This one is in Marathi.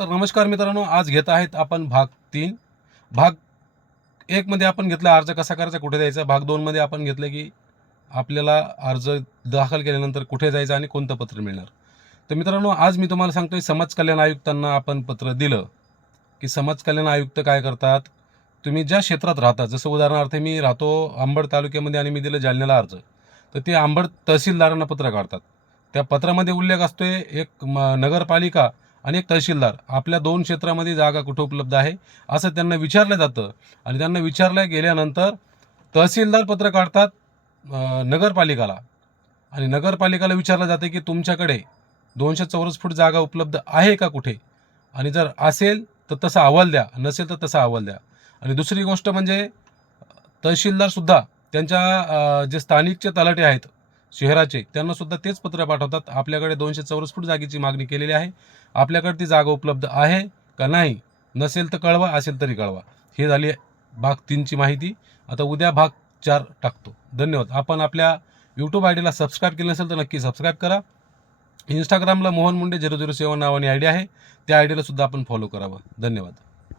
तर नमस्कार मित्रांनो आज घेत आहेत आपण भाग तीन. भाग एकमध्ये आपण घेतला अर्ज कसा करायचा कुठे जायचा भाग दोनमध्ये आपण घेतलं की आपल्याला अर्ज दाखल केल्यानंतर कुठे जायचं आणि कोणतं पत्र मिळणार. तर मित्रांनो आज मी तुम्हाला सांगतोय समाज कल्याण आयुक्तांना आपण पत्र दिलं की समाज कल्याण आयुक्त काय करतात? तुम्ही ज्या क्षेत्रात राहता जसं उदाहरणार्थ मी राहतो अंबड तालुक्यामध्ये आणि मी दिलं जालन्याला अर्ज. तर ते अंबड तहसीलदारांना पत्र काढतात. त्या पत्रामध्ये उल्लेख असतोय एक म- नगरपालिका आणि तहसीलदार. आपल्या दोन क्षेत्रामध्ये जागा कुठं उपलब्ध आहे असं त्यांना विचारलं जातं. आणि त्यांना विचारलं गेल्यानंतर तहसीलदार पत्र काढतात नगरपालिकाला. आणि नगरपालिकाला विचारलं जाते की तुमच्याकडे दोनशे चौरस फूट जागा उपलब्ध आहे का कुठे? आणि जर असेल तर तसा अहवाल द्या नसेल तर तसा अहवाल द्या. आणि दुसरी गोष्ट म्हणजे तहसीलदारसुद्धा त्यांच्या जे स्थानिकचे तलाटे आहेत शहराचे त्यांना सुद्धा तेच पत्र पाठवतात. आपल्याकडे दोनशे चौरस फूट जागेची मागणी केलेली आहे. आपल्याकडे ती जागा उपलब्ध आहे का नाही नसेल तर कळवा असेल तरी कळवा. हे झाली भाग तीनची माहिती. आता उद्या भाग चार टाकतो. धन्यवाद. आपण आपल्या यूट्यूब आय डीला सबस्क्राईब केलं नसेल तर नक्की सबस्क्राईब करा. इंस्टाग्रामला Mohan Munde zero zero seven नावाने आय डी आहे. त्या आय डीला सुद्धा आपण फॉलो करावं. धन्यवाद.